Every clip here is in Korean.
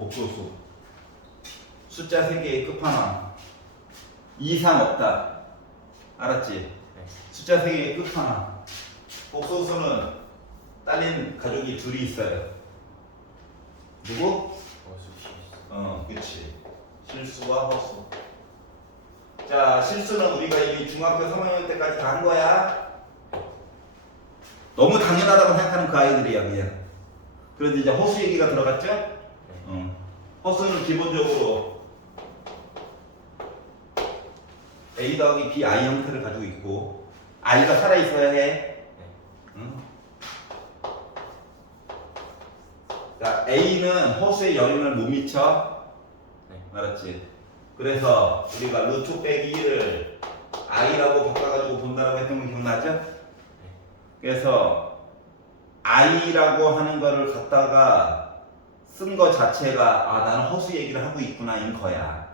복소수. 숫자 3개의 끝판왕. 이상 없다. 알았지? 네. 숫자 3개의 끝판왕. 복소수는 딸린 가족이 둘이 있어요. 누구? 그치. 실수와 허수. 자, 실수는 우리가 이미 중학교 3학년 때까지 다 한 거야. 너무 당연하다고 생각하는 그 아이들이야, 그냥. 그런데 이제 허수 얘기가 들어갔죠? 허수는 기본적으로 A 더하기 B, I 형태를 가지고 있고, I가 살아있어야 해. 그러니까 A는 허수의 영향을 못 미쳐. 알았지? 그래서 우리가 루트 빼기 1을 I라고 바꿔가지고 본다라고 했던 거 기억나죠? 그래서 I라고 하는 거를 갖다가 쓴 거 자체가 아 나는 허수 얘기를 하고 있구나 인 거야.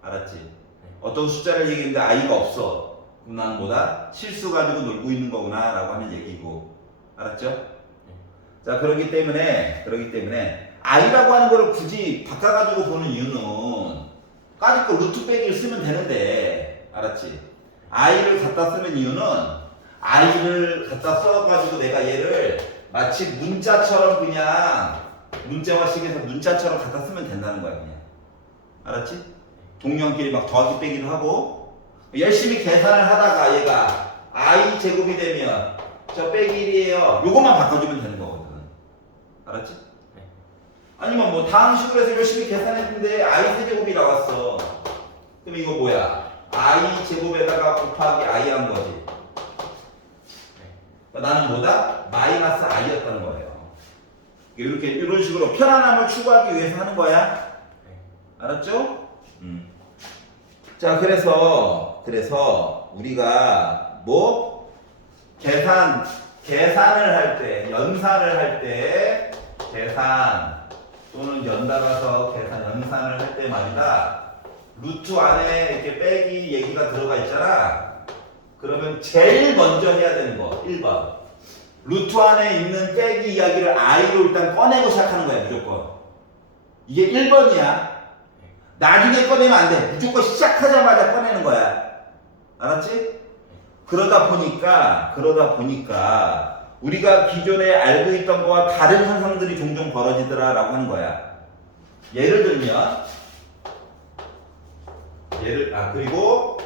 알았지? 어떤 숫자를 얘기했는데 I가 없어. 그럼 나는 뭐다? 실수 가지고 놀고 있는 거구나 라고 하는 얘기고. 알았죠? 자 그렇기 때문에 I라고 하는 거를 굳이 바꿔가지고 보는 이유는 까짓 거 루트 빼기를 쓰면 되는데 알았지? I를 갖다 쓰는 이유는 I를 갖다 써가지고 내가 얘를 마치 문자처럼 그냥 문자화식에서 문자처럼 갖다 쓰면 된다는 거야 그냥. 알았지? 동료끼리 막 더하기 빼기를 하고 열심히 계산을 하다가 얘가 I 제곱이 되면 저 빼기 1이에요 요것만 바꿔주면 되는 거거든. 알았지? 아니면 뭐 다음 식으로 해서 열심히 계산했는데 I 세제곱이 나왔어. 그럼 이거 뭐야? I 제곱에다가 곱하기 I 한 거지. 그러니까 나는 뭐다? 마이너스 I였다는 거예요. 이렇게 이런 식으로 편안함을 추구하기 위해서 하는 거야. 알았죠? 자 그래서 우리가 뭐 계산을 할 때 연산을 할 때 계산 또는 연달아서 계산 연산을 할 때 말이다. 루트 안에 이렇게 빼기 얘기가 들어가 있잖아. 그러면 제일 먼저 해야 되는 거 1번. 루트 안에 있는 빼기 이야기를 I로 일단 꺼내고 시작하는 거야 무조건. 이게 1번이야. 나중에 꺼내면 안 돼. 무조건 시작하자마자 꺼내는 거야. 알았지? 그러다 보니까 우리가 기존에 알고 있던 거와 다른 현상들이 종종 벌어지더라라고 하는 거야. 예를 들면 그리고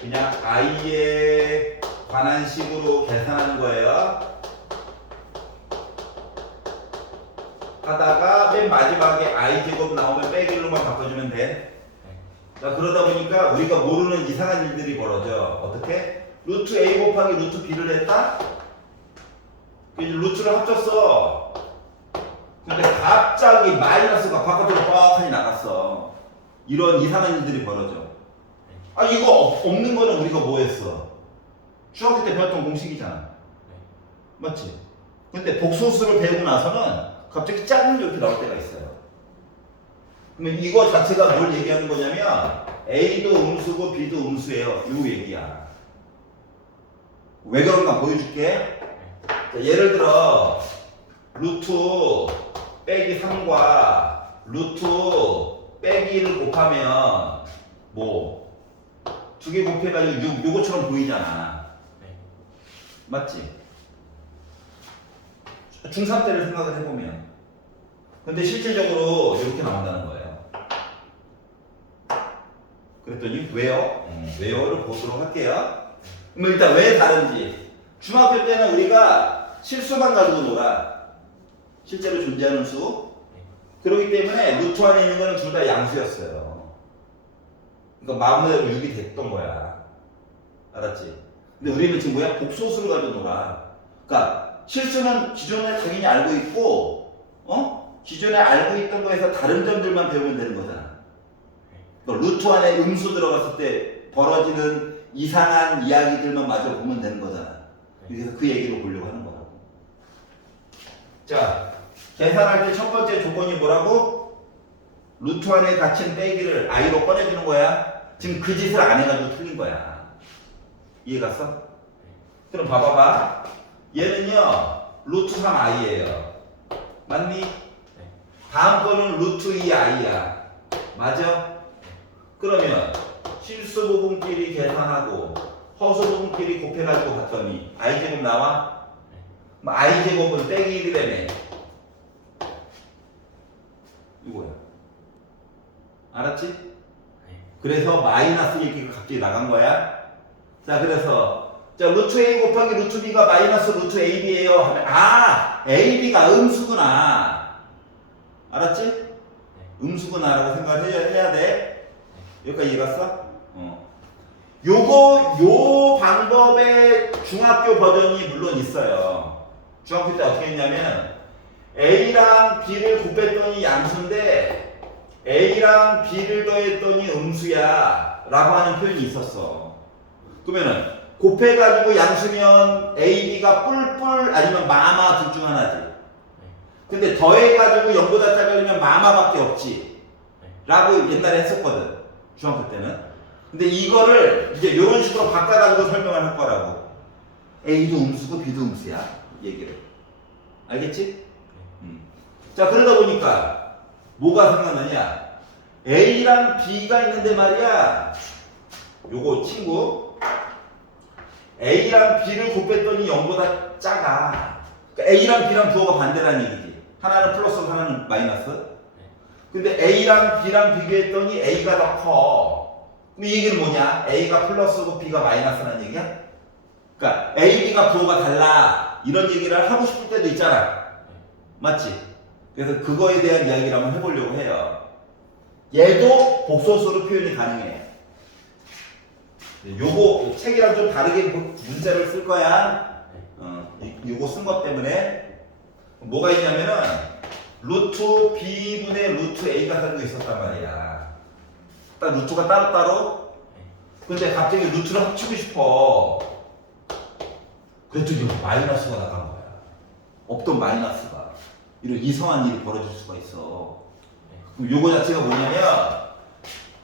그냥 I에 관한 식으로 계산하는 거예요. 하다가 맨 마지막에 I 제곱 나오면 빼기로만 바꿔주면 돼. 자 그러다 보니까 우리가 모르는 이상한 일들이 벌어져. 어떻게? 루트 A 곱하기 루트 B를 했다? 루트를 합쳤어. 근데 갑자기 마이너스가 바깥으로 뻑하니 나갔어. 이런 이상한 일들이 벌어져. 아 이거 없는 거는 우리가 뭐 했어? 중학교 때 배웠던 공식이잖아. 맞지? 근데 복소수를 배우고 나서는 갑자기 작은 게 이렇게 나올 때가 있어요. 그러면 이거 자체가 뭘 얘기하는 거냐면 A도 음수고 B도 음수예요. 요 얘기야. 왜 그런가 보여줄게. 자, 예를 들어 루트 빼기 3과 루트 빼기 1을 곱하면 뭐 두 개 곱해가지고 6 요거처럼 보이잖아. 맞지? 중3 때를 생각을 해보면 근데 실질적으로 이렇게 나온다는 거예요. 그랬더니 왜요? 왜요를 보도록 할게요. 그럼 일단 왜 다른지. 중학교 때는 우리가 실수만 가지고 놀아. 실제로 존재하는 수. 그렇기 때문에 루트 안에 있는 거는 둘 다 양수였어요. 그러니까 마음대로 6이 됐던 거야. 알았지? 근데 우리는 지금 뭐야? 복소수를 가지고 놀아. 그러니까 실수는 기존에 당연히 알고 있고 기존에 알고 있던 거에서 다른 점들만 배우면 되는 거잖아. 그러니까 루트 안에 음수 들어갔을 때 벌어지는 이상한 이야기들만 마저 보면 되는 거잖아. 그래서 그 얘기를 보려고 하는 거라고. 자, 계산할 때 첫 번째 조건이 뭐라고? 루트 안에 갇힌 빼기를 I로 꺼내주는 거야. 지금 그 짓을 안 해가지고 틀린 거야. 이해 갔어? 그럼 봐봐봐. 얘는요 루트 3I예요. 맞니? 다음 거는 루트 2i야. 맞아? 그러면 실수 부분끼리 계산하고 허수 부분끼리 곱해가지고 봤더니 i제곱 나와? 그럼 i제곱은 빼기 1이라며. 이거야. 알았지? 그래서 마이너스 1이 갑자기 나간 거야. 자, 그래서 자 루트 a 곱하기 루트 b가 마이너스 루트 ab예요 하면 아 ab가 음수구나. 알았지? 음수구나라고 생각을 해야 돼. 여기까지 이해갔어? 요 방법의 중학교 버전이 물론 있어요. 중학교 때 어떻게 했냐면 A랑 B를 곱했더니 양수인데 A랑 B를 더했더니 음수야 라고 하는 표현이 있었어. 그러면은 곱해가지고 양수면 A, B가 뿔뿔 아니면 마마 둘 중 하나지. 근데 더해가지고 0보다 작으면 마마밖에 없지 라고 옛날에 했었거든. 중학교 때는. 근데 이거를 이제 이런 식으로 바꿔가지고 설명을 할 거라고. A도 음수고 B도 음수야. 얘기를. 알겠지? 자, 그러다 보니까 뭐가 생각나냐? A랑 B가 있는데 말이야. 요거 친구. A랑 B를 곱했더니 0보다 작아. 그러니까 A랑 B랑 부호가 반대라는 얘기지. 하나는 플러스고 하나는 마이너스. 근데 A랑 B랑 비교했더니 A가 더 커. 그럼 이 얘기는 뭐냐? A가 플러스고 B가 마이너스라는 얘기야? 그러니까 A, B가 부호가 달라. 이런 얘기를 하고 싶을 때도 있잖아. 맞지? 그래서 그거에 대한 이야기를 한번 해보려고 해요. 얘도 복소수로 표현이 가능해. 요거 책이랑 좀 다르게 문자를 쓸 거야. 요거 쓴 것 때문에 뭐가 있냐면은 루트 B분의 루트 A가 살고 있었단 말이야. 딱 루트가 따로따로. 근데 갑자기 루트를 합치고 싶어. 그랬더니 마이너스가 나간 거야. 없던 마이너스가. 이런 이상한 일이 벌어질 수가 있어. 그럼 요거 자체가 뭐냐면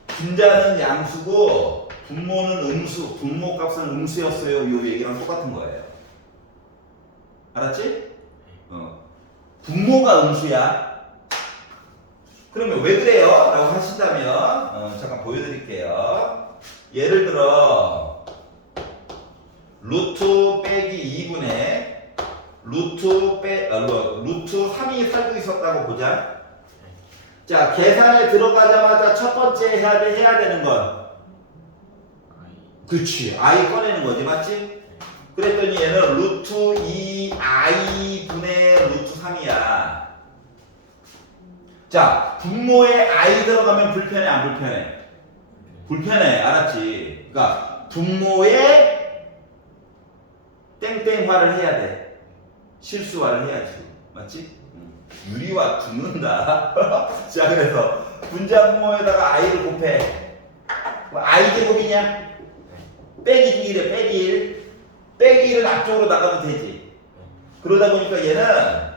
분자는 양수고 분모는 음수, 분모 값은 음수였어요. 요 얘기랑 똑같은 거예요. 알았지? 분모가 음수야. 그러면 왜 그래요? 라고 하신다면 잠깐 보여드릴게요. 예를 들어 루트 빼기 2분의 루트 3이 살고 있었다고 보자. 자, 계산에 들어가자마자 첫 번째 해야 되는 건 그치, i 꺼내는 거지, 맞지? 그랬더니 얘는 루트 2i 분의 루트 3이야. 자, 분모에 i 들어가면 불편해, 안 불편해? 불편해, 알았지? 그러니까 분모에 땡땡화를 해야 돼. 실수화를 해야지, 맞지? 유리화 죽는다. 자, 그래서 분자 분모에다가 i를 곱해. i 제곱이냐? 빼기 1에 빼기 1. 빼기 1은 앞쪽으로 나가도 되지. 그러다 보니까 얘는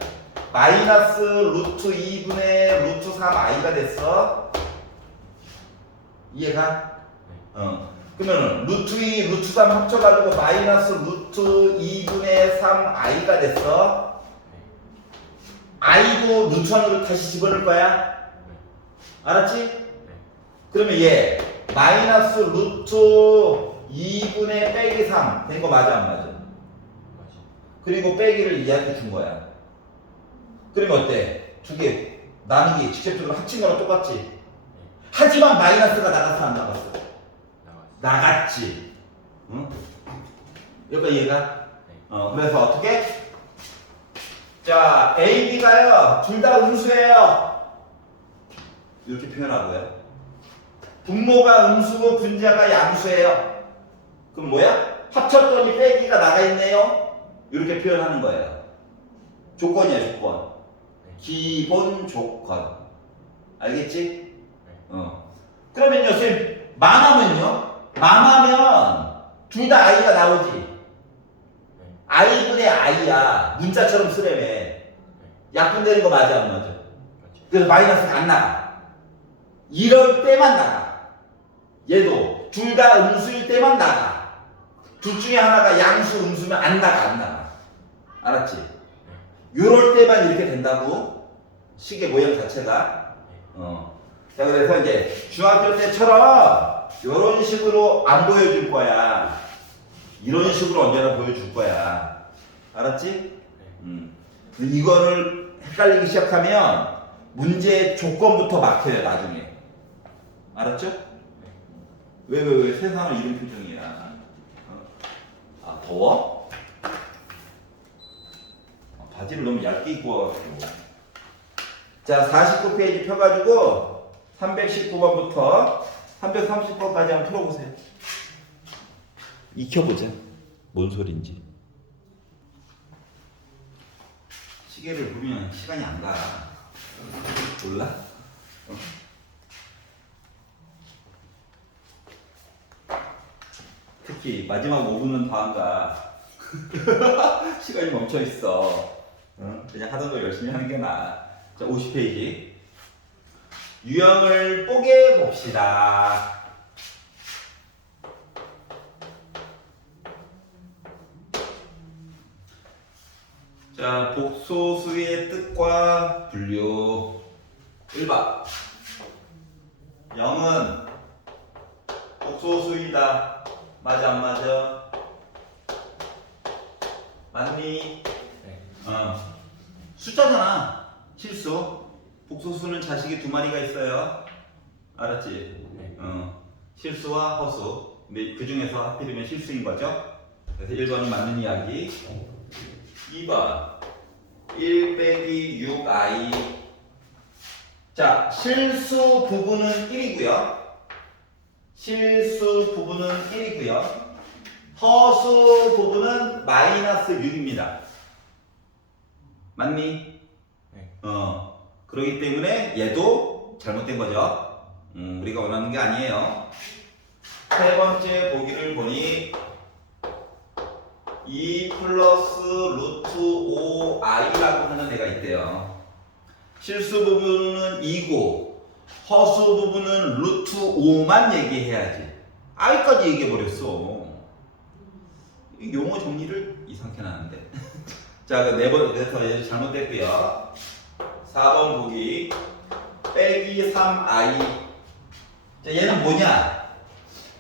마이너스 루트 2분의 루트 3i가 됐어. 이해가? 그러면 루트 2, 루트 3 합쳐가지고 마이너스 루트 2분의 3i가 됐어. i도 루트 안으로 다시 집어넣을 거야. 알았지? 그러면 얘 마이너스 루트 2분의 빼기 3 된 거 맞아, 안 맞아? 그리고 빼기를 얘한테 준 거야. 그러면 어때? 두 개 나누기 직접적으로 합친 거랑 똑같지? 하지만 마이너스가 나갔어, 안 나갔어? 나갔지. 응? 여기까지 이해가? 그래서 어떻게? 자, A, B가요 둘 다 음수예요. 이렇게 표현하고요. 분모가 음수고 분자가 양수예요. 그럼 뭐야? 합쳤더니 빼기가 나가 있네요. 이렇게 표현하는 거예요. 조건이야, 조건. 기본 조건. 알겠지? 그러면요, 선생님, 망하면요? 망하면 둘 다 i가 나오지. i분의 i야. 문자처럼 쓰려면. 약분되는 거 맞아, 안 맞아? 그래서 마이너스가 안 나가. 이럴 때만 나가. 얘도 둘 다 음수일 때만 나가. 둘 중에 하나가 양수, 음수면 안 나가, 안 나가. 알았지? 요럴 때만 이렇게 된다고. 시계 모양 자체가. 자, 그래서 이제 중학교 때처럼 이런 식으로 안 보여줄 거야. 이런 식으로 언제나 보여줄 거야. 알았지? 이거를 헷갈리기 시작하면 문제 조건부터 막혀요, 나중에. 알았죠? 왜 세상을 이런 표정이야? 아, 더워? 바지를 너무 얇게 입고 와가지고. 자, 49페이지 펴가지고 319번부터 330번까지 한번 풀어보세요. 익혀보자. 뭔 소린지. 시계를 보면 시간이 안 가. 몰라? 특히 마지막 5분은 더 안 가. 시간이 멈춰 있어. 그냥 하던 거 열심히 하는 게 나아. 자, 50페이지. 유형을 뽀개 봅시다. 자, 복소수의 뜻과 분류. 1번. 0은 복소수이다. 맞아, 안 맞아? 맞니? 네. 숫자잖아. 실수. 복소수는 자식이 2마리가 있어요. 알았지? 네. 실수와 허수. 근데 그 중에서 하필이면 실수인 거죠? 그래서 1번은 맞는 이야기. 2번 1 빼기 6i. 자, 실수 부분은 1이고요. 실수 부분은 1이고요. 허수 부분은 마이너스 6입니다. 맞니? 네. 그렇기 때문에 얘도 잘못된 거죠. 우리가 원하는 게 아니에요. 세 번째 보기를 보니 2 플러스 루트 5i라고 하는 애가 있대요. 실수 부분은 2고 허수 부분은 루트 5만 얘기해야지. i까지 얘기해버렸어. 용어 정리를 이상하게 나는데. 자, 그 4번, 그래서 얘도 잘못됐고요. 4번 보기 빼기 3i. 자, 얘는 뭐냐?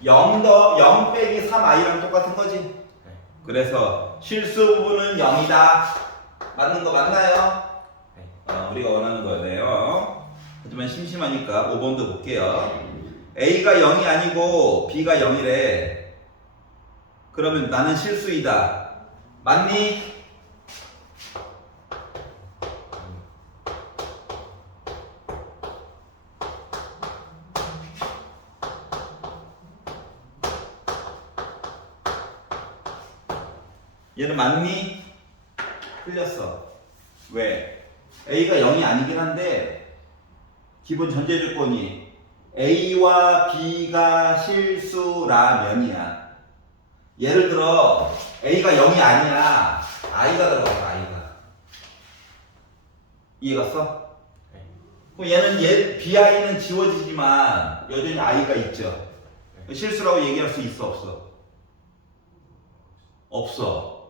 0 빼기 3i랑 똑같은 거지. 그래서 실수 부분은 0이다. 맞는 거 맞나요? 네. 우리가 원하는 거네요. 하지만 심심하니까 5번도 볼게요. A가 0이 아니고 B가 0이래. 그러면 나는 실수이다. 맞니? 얘는 맞니? 틀렸어. 왜? A가 0이 아니긴 한데 기본 전제 조건이 A와 B가 실수라면이야. 예를 들어 A가 0이 아니야. I가 들어갔어. I가. 이해갔어? 네. 그럼 얘는 BI는 지워지지만 여전히 I가 있죠. 실수라고 얘기할 수 있어 없어? 없어.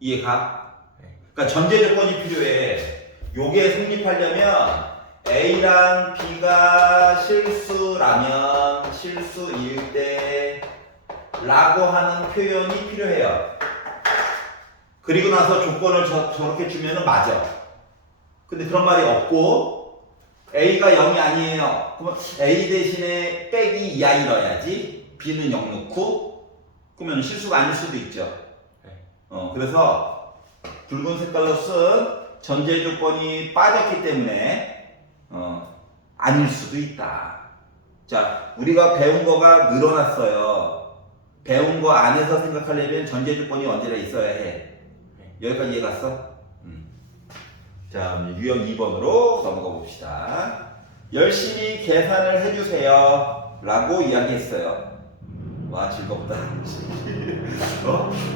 이해가? 네. 그러니까 전제 조건이 필요해. 요게 성립하려면 A랑 B가 실수라면 실수일 때 라고 하는 표현이 필요해요. 그리고 나서 조건을 저렇게 주면은 맞아. 근데 그런 말이 없고 A가 0이 아니에요. 그러면 A 대신에 빼기 2i 넣어야지. B는 0 넣고 그러면 실수가 아닐 수도 있죠. 네. 그래서 붉은 색깔로 쓴 전제 조건이 빠졌기 때문에 아닐 수도 있다. 자, 우리가 배운 거가 늘어났어요. 배운 거 안에서 생각하려면 전제 조건이 언제나 있어야 해. 여기까지 이해 갔어? 자, 유형 2번으로 넘어가 봅시다. 열심히 계산을 해주세요. 라고 이야기했어요. 와, 즐겁다.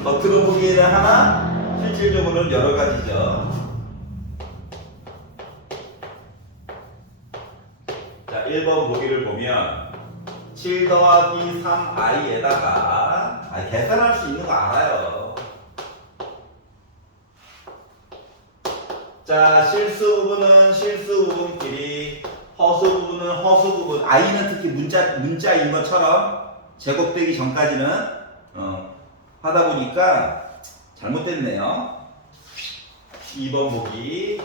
겉으로 보기에는 하나, 실질적으로는 여러 가지죠. 자, 1번 보기를 보면 7 더하기 3i에다가 계산할 수 있는 거 알아요. 자, 실수 부분은 실수 부분끼리, 허수 부분은 허수 부분. i는 특히 문자인 것처럼 제곱되기 전까지는 하다 보니까 잘못됐네요. 2번 보기.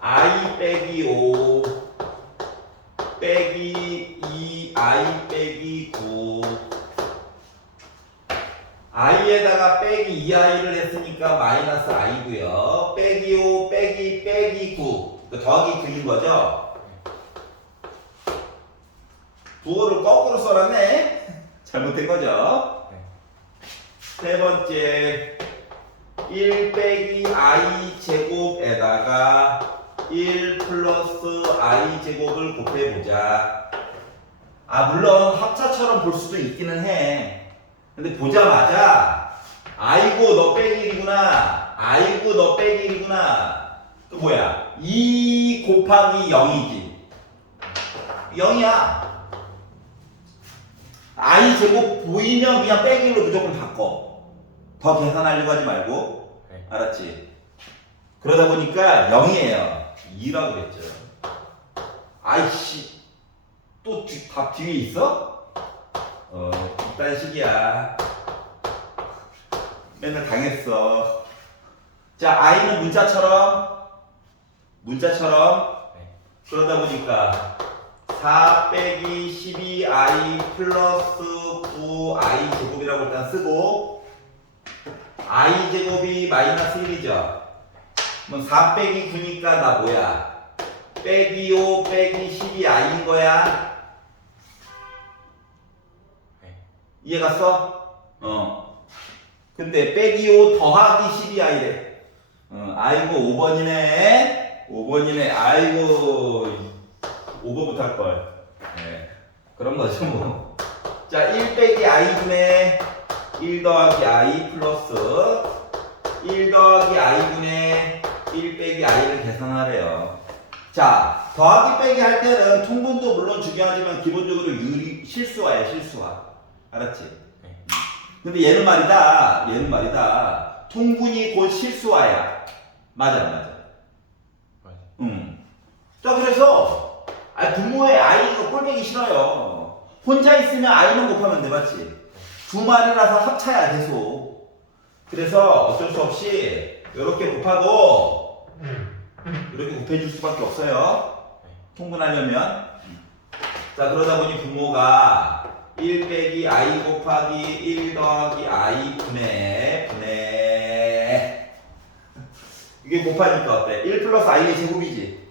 i 빼기 5 빼기 2i 빼기 9. i에다가 빼기 2i를 했으니까 마이너스 i고요. 빼기 5 빼기 9. 더하기 9인 거죠? 부호를 거꾸로 써놨네? 잘못된 거죠? 세 번째, 1 빼기 i 제곱에다가 1 플러스 i 제곱을 곱해보자. 물론 합차처럼 볼 수도 있기는 해. 근데 보자마자 아이고 너 빼기 1이구나. 아이고 너 빼기 1이구나. 그 뭐야? 2 곱하기 0이지. 0이야. i 제곱 보이면 그냥 빼기로 무조건 바꿔. 더 계산하려고 하지 말고. 알았지? 그러다 보니까 0이에요. 2라고 그랬죠. 아이씨. 또 답 뒤에 있어? 이딴 식이야. 맨날 당했어. 자, i는 문자처럼 그러다 보니까 4 빼기 12i 플러스 9i 제곱이라고 일단 쓰고 i 제곱이 마이너스 1이죠. 그럼 4 빼기 9니까 나 뭐야? 빼기 5 빼기 12i인 거야. 이해갔어? 근데 빼기 5 더하기 12i래. 아이고 5번이네. 아이고 5번부터 할걸. 네. 그런 거죠 뭐. 자, 1 빼기 i분의 1 더하기 i 플러스 1 더하기 i분의 1 빼기 i를 계산하래요. 자, 더하기 빼기 할 때는 통분도 물론 중요하지만 기본적으로 실수화야, 실수화. 알았지? 근데 얘는 말이다. 통분이 곧 실수화야. 맞아. 자, 그래서 분모에 i가 꼴보기 싫어요. 혼자 있으면 i만 곱하면 돼, 맞지? 두 마리라서 합차야, 계속. 그래서 어쩔 수 없이 이렇게 곱하고 이렇게 곱해줄 수밖에 없어요. 통분하려면. 자, 그러다 보니 분모가 1 빼기 i 곱하기 1 더하기 i 분의 이게 곱하니까 어때? 1 플러스 i의 제곱이지.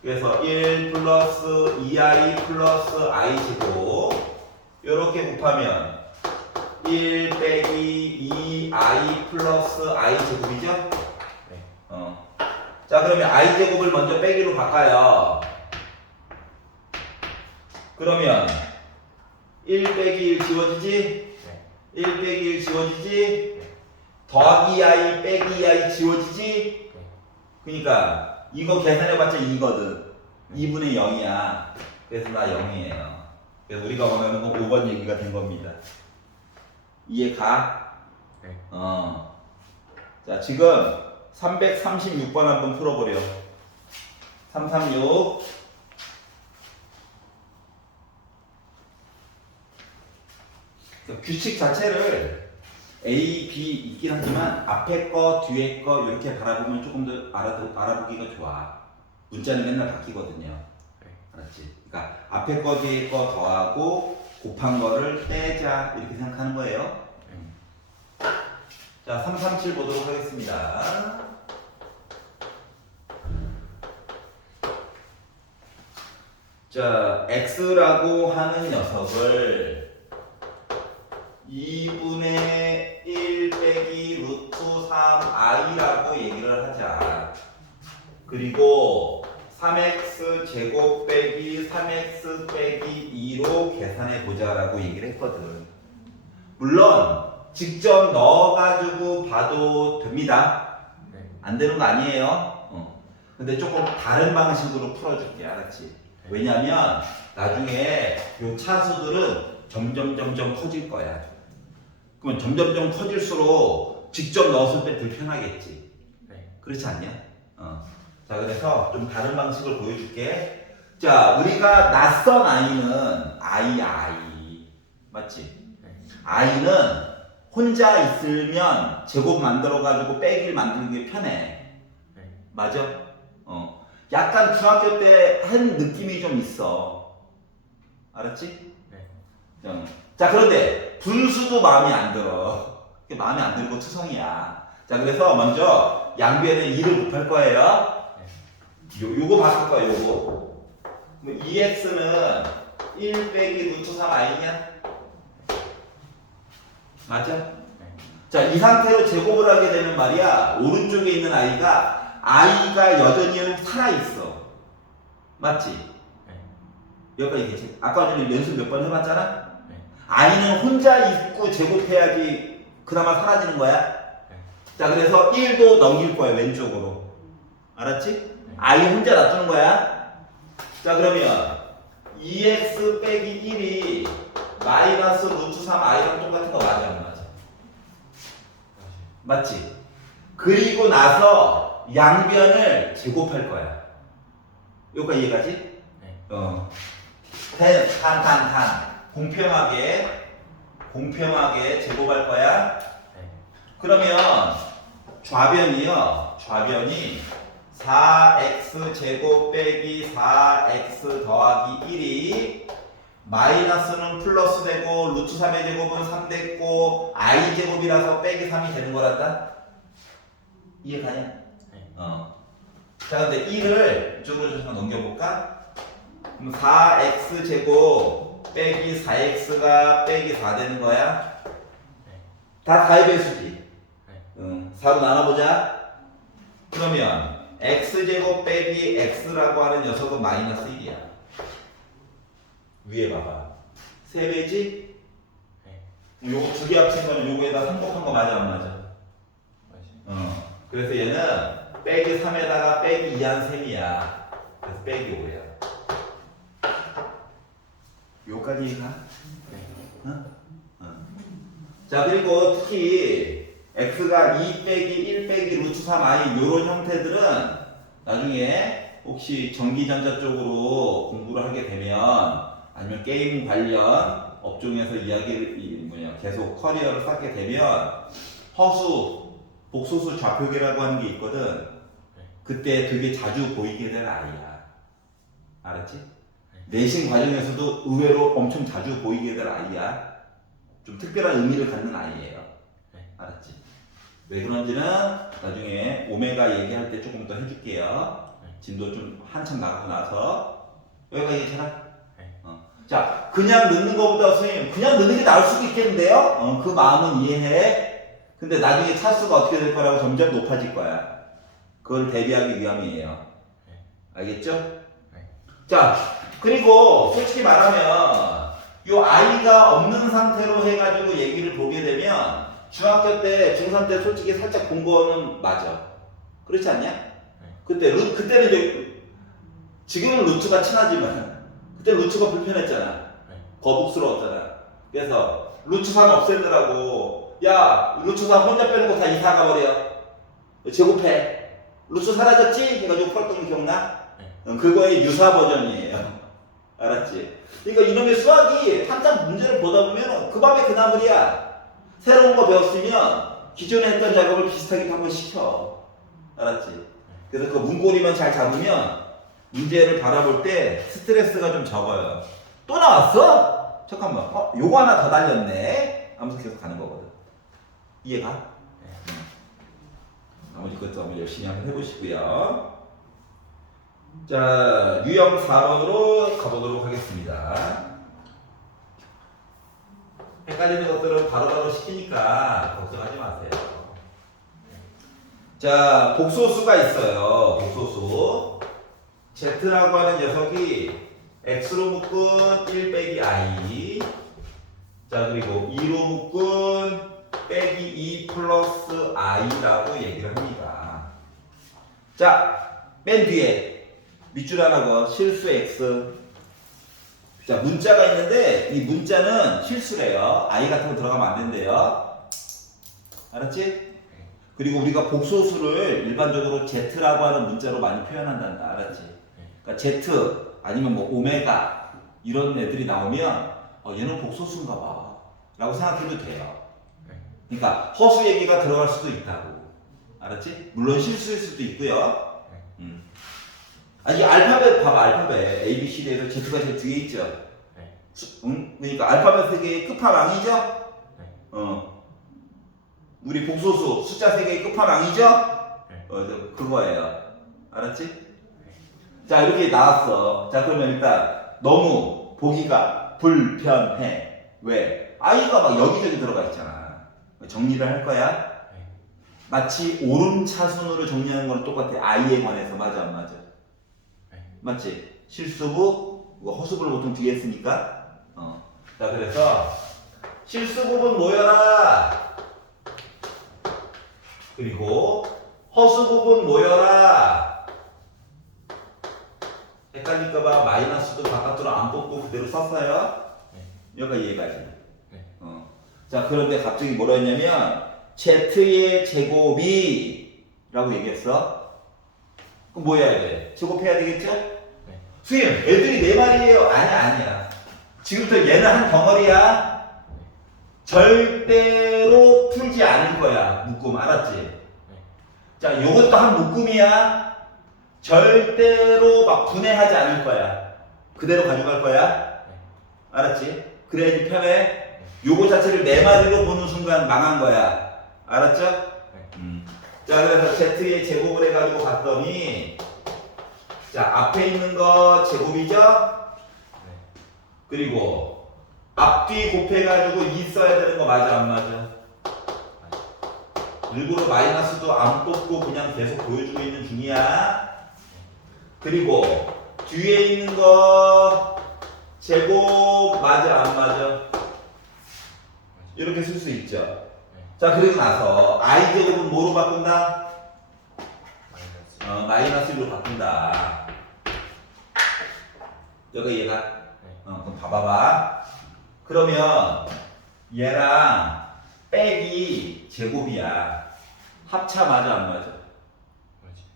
그래서 1 플러스 2i 플러스 i 제곱 요렇게 곱하면 1 빼기 2i 플러스 i 제곱이죠? 자, 그러면 i 제곱을 먼저 빼기로 바꿔요. 그러면 1 빼기 1 지워지지? 1 빼기 1 지워지지? 더하기 i 빼기 2i 지워지지? 그러니까 이거 계산해봤자 2거든. 2분의 0이야. 그래서 나 0이에요. 그래서 우리가 원하는 건 5번 얘기가 된 겁니다. 이해가? 네. 자, 지금 336번 한번 풀어보려. 336. 규칙 자체를 A, B 있긴 하지만 앞에 거, 뒤에 거 이렇게 바라보면 조금 더 알아보기가 좋아. 문자는 맨날 바뀌거든요. 알았지? 그러니까 앞에 거, 뒤에 거 더하고 곱한 거를 떼자 이렇게 생각하는 거예요. 자, 337 보도록 하겠습니다. 자, X라고 하는 녀석을 2분의 1 빼기 루트 3i라고 얘기를 하자. 그리고 3x 제곱 빼기 3x 빼기 2로 계산해 보자라고 얘기를 했거든. 물론 직접 넣어가지고 봐도 됩니다. 안 되는 거 아니에요. 근데 조금 다른 방식으로 풀어줄게. 알았지? 왜냐면 나중에 요 차수들은 점점 커질 거야. 그러면 점점 커질수록 직접 넣었을 때 불편하겠지. 그렇지 않냐? 자, 그래서 좀 다른 방식을 보여줄게. 자, 우리가 낯선 아이는 아이. 맞지? 아이는 혼자 있으면 제곱 만들어가지고 빼기를 만드는 게 편해. 맞아? 약간 중학교 때 한 느낌이 좀 있어. 알았지? 자, 그런데 분수도 마음에 안 들어. 마음에 안 들고 투성이야. 자, 그래서 먼저 양변에 2를 곱할 거예요. 요거 바꿀 거야, 요거. 그럼 2x는 1 빼기 루트 3 i냐? 맞아? 자, 이 상태로 제곱을 하게 되면 말이야, 오른쪽에 있는 아이가 여전히 살아있어. 맞지? 여기까지 얘기했지. 아까 전에 연습 몇 번 해봤잖아? i는 혼자 있고 제곱해야지 그나마 사라지는 거야. 자, 그래서 1도 넘길 거야, 왼쪽으로. 알았지? i 혼자 놔두는 거야. 자, 그러면 2x 빼기 1이 마이너스 루트 3 i랑 똑같은 거 맞아, 안 맞아? 맞지? 그리고 나서 양변을 제곱할 거야. 여기까지 이해가지? tan 공평하게 제곱할 거야. 그러면 좌변이 4x 제곱 빼기 4x 더하기 1이 마이너스는 플러스 되고 루트 3의 제곱은 3 됐고 i 제곱이라서 빼기 3이 되는 거란다. 이해가냐? 자, 근데 1을 이쪽으로 좀 넘겨볼까? 그럼 4x 제곱 빼기 4x가 빼기 4 되는 거야? 다 4의 배수지? 4로 나눠보자. 그러면 x제곱 빼기 x라고 하는 녀석은 마이너스 1이야. 위에 봐봐. 3배지? 요거 두 개 합친 거는 요거에다 3 곱한 거 맞아, 안 맞아? 그래서 얘는 빼기 3에다가 빼기 2한 셈이야. 그래서 빼기 5야. 요까지 가? 자, 그리고 특히 x가 2 빼기 1 빼기 루트 3i 요런 형태들은 나중에 혹시 전기전자 쪽으로 공부를 하게 되면 아니면 게임 관련 업종에서 계속 커리어를 쌓게 되면 허수, 복소수 좌표계라고 하는 게 있거든. 그때 되게 자주 보이게 될 아이야. 알았지? 내신 과정에서도 의외로 엄청 자주 보이게 될 아이야. 좀 특별한 의미를 갖는 아이예요. 알았지? 왜 그런지는 나중에 오메가 얘기할 때 조금 더 해줄게요. 진도 좀 한참 나가고 나서. 여기가 얘기잖아? 자, 그냥 넣는 것보다 선생님, 그냥 넣는 게 나을 수도 있겠는데요? 그 마음은 이해해. 근데 나중에 차수가 어떻게 될 거라고 점점 높아질 거야. 그걸 대비하기 위함이에요. 알겠죠? 자, 그리고 솔직히 말하면 요 아이가 없는 상태로 해가지고 얘기를 보게 되면 중학교 때, 중3 때 솔직히 살짝 본 거는 맞아. 그렇지 않냐? 그때는 이제 지금은 루트가 친하지만 그때 루트가 불편했잖아. 거북스러웠잖아. 그래서 루트 3 없애느라고 야, 루트 3 혼자 빼는 거 다 이사 가버려. 제곱해. 루트 사라졌지? 해가지고 풀었던 거 기억나? 그거의 유사 버전이에요. 알았지? 그러니까 이놈의 수학이 한참 문제를 보다 보면 그 밤에 그 나물이야. 새로운 거 배웠으면 기존에 했던 작업을 비슷하게 한번 시켜. 알았지? 그래서 그 문고리만 잘 잡으면 문제를 바라볼 때 스트레스가 좀 적어요. 또 나왔어? 잠깐만. 요거 하나 더 달렸네? 하면서 계속 가는 거거든. 이해가? 나머지 것도 한번 열심히 한번 해보시고요. 자, 유형 4번으로 가보도록 하겠습니다. 헷갈리는 것들은 바로바로 시키니까 걱정하지 마세요. 자, 복소수가 있어요. 복소수. Z라고 하는 녀석이 X로 묶은 1 빼기 I. 자, 그리고 2로 묶은 빼기 2 플러스 I라고 얘기를 합니다. 자, 맨 뒤에 밑줄 하나 거 실수 X. 자, 문자가 있는데 이 문자는 실수래요. I 같은 거 들어가면 안 된대요. 알았지? 그리고 우리가 복소수를 일반적으로 Z라고 하는 문자로 많이 표현한단다. 알았지? 그러니까 Z 아니면 뭐 오메가 이런 애들이 나오면 얘는 복소수인가 봐 라고 생각해도 돼요. 그러니까 허수 얘기가 들어갈 수도 있다고. 알았지? 물론 실수일 수도 있고요. 이 알파벳 봐봐. 알파벳 A, B, C, D에서 Z가 제일 뒤에 있죠. 그러니까 알파벳 세계의 끝판왕이죠. 우리 복소수 숫자 세계의 끝판왕이죠. 그거예요. 알았지? 자, 이렇게 나왔어. 자, 그러면 일단 너무 보기가 불편해. 왜? 아이가 막 여기저기 들어가 있잖아. 정리를 할 거야. 마치 오름차순으로 정리하는 거랑 똑같아. 아이에 관해서. 맞아 안 맞아? 맞지? 실수부, 허수부를 보통 뒤에 쓰니까. 자, 그래서 실수부분 모여라. 그리고 허수부분 모여라. 헷갈릴까봐 마이너스도 바깥으로 안 뽑고 그대로 썼어요. 여기가 이해가지? 자, 그런데 갑자기 뭐라 했냐면 Z의 제곱이 라고 얘기했어. 그럼 뭐 해야 돼? 제곱해야 되겠죠? 선생님, 애들이 네 마리예요. 아니야. 지금부터 얘는 한 덩어리야. 절대로 풀지 않을 거야. 묶음, 알았지? 자, 요것도 한 묶음이야. 절대로 막 분해하지 않을 거야. 그대로 가져갈 거야. 알았지? 그래야지 편해. 요거 자체를 네 마리로 보는 순간 망한 거야. 알았죠? 자, 그래서 Z의 제곱을 해가지고 봤더니, 자, 앞에 있는 거 제곱이죠? 그리고 앞뒤 곱해가지고 2 써야 되는 거 맞아 안 맞아? 일부러 마이너스도 안 뽑고 그냥 계속 보여주고 있는 중이야. 그리고 뒤에 있는 거 제곱 맞아 안 맞아? 이렇게 쓸 수 있죠. 자, 그리고 나서 I 제곱은 뭐로 바꾼다? 마이너스 1로 바꾼다. 여기 얘가? 그럼 봐봐봐. 그러면 얘랑 빼기 제곱이야. 합차 맞아 안 맞아?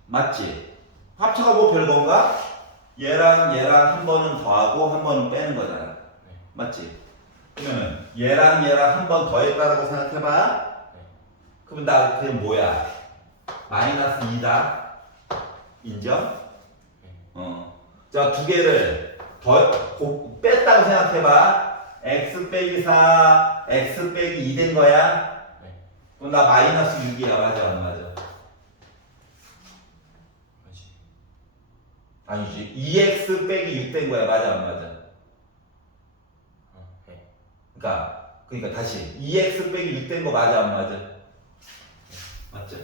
맞지? 합차가 뭐 별건가? 얘랑 한 번은 더하고 한 번은 빼는 거잖아. 맞지? 그러면 얘랑 한 번 더 했다라고 생각해봐. 그러면 나 그냥 뭐야? 마이너스 2다. 인정? 자, 두 개를 뺐다고 생각해봐. x 빼기 4, x 빼기 2 된 거야? 그럼 나 마이너스 6이야. 맞아 안 맞아? 아니지. 2x 빼기 6 된 거야. 맞아 안 맞아? 그러니까 다시 2x 빼기 6 된 거 맞아 안 맞아? 맞죠?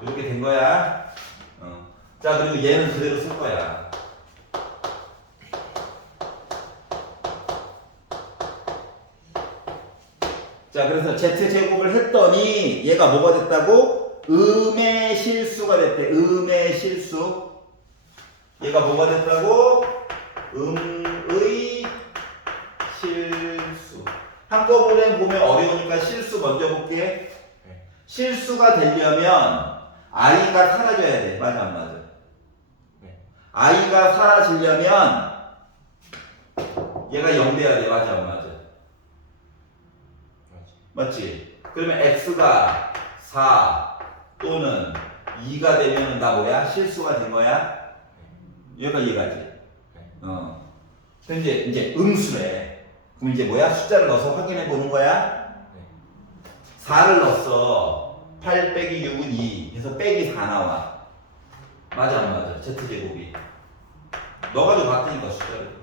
이렇게 된 거야. 자, 그리고 얘는 그대로 쓸 거야. 자, 그래서 Z제곱을 했더니 얘가 뭐가 됐다고? 음의 실수가 됐대. 음의 실수. 얘가 뭐가 됐다고? 음의 실수. 한꺼번에 보면 어려우니까 실수 먼저 볼게. 실수가 되려면 I가 사라져야 돼. 맞아 안 맞아? I가 사라지려면 얘가 0 돼야 돼. 맞아 안 맞아? 맞지? 그러면 X가 4 또는 2가 되면 나 뭐야? 실수가 된 거야? 얘가 이해가지? 근데 이제 음수래. 그럼 이제 뭐야? 숫자를 넣어서 확인해 보는 거야? 4를 넣었어. 8 빼기 6은 2. 그래서 빼기 4 나와. 맞아 안 맞아? Z제곱이. 넣어가지고 봤더니까 숫자를.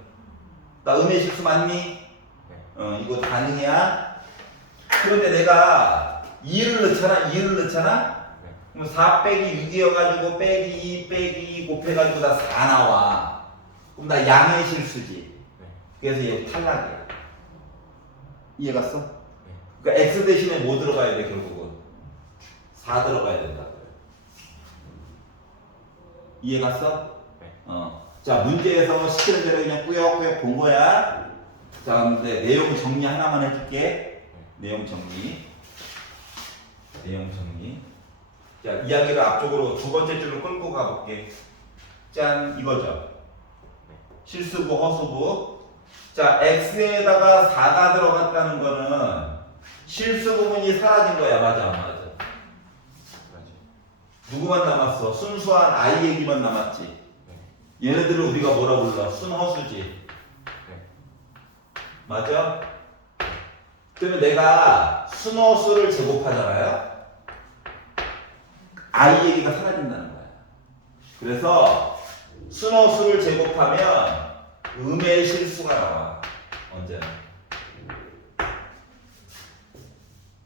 나 음의 실수 맞니? 이거 가능이야? 그런데 내가 2를 넣잖아? 그럼 4 빼기 6이어가지고 빼기 2 빼기 2 곱해가지고 나 4 나와. 그럼 나 양의 실수지. 그래서 얘 탈락이야. 이해 갔어? 그러니까 x 대신에 뭐 들어가야 돼 결국은? 4 들어가야 된다고요. 이해 갔어? 자, 문제에서 시키는 대로 그냥 꾸역꾸역 본 거야. 자, 근데 내용 정리 하나만 해줄게. 내용 정리. 대형 정리. 자, 이야기를 앞쪽으로 두 번째 줄로 끌고 가볼게. 짠, 이거죠. 실수부, 허수부. 자, x에다가 4가 들어갔다는 거는 실수 부분이 사라진 거야. 맞아, 안 맞아? 누구만 남았어? 순수한 i 얘기만 남았지. 얘네들을 우리가 뭐라 불러? 순허수지. 맞아? 그러면 내가 순허수를 제곱하잖아요? i 얘기가 사라진다는 거야. 그래서 순허수를 제곱하면 음의 실수가 나와. 언제나.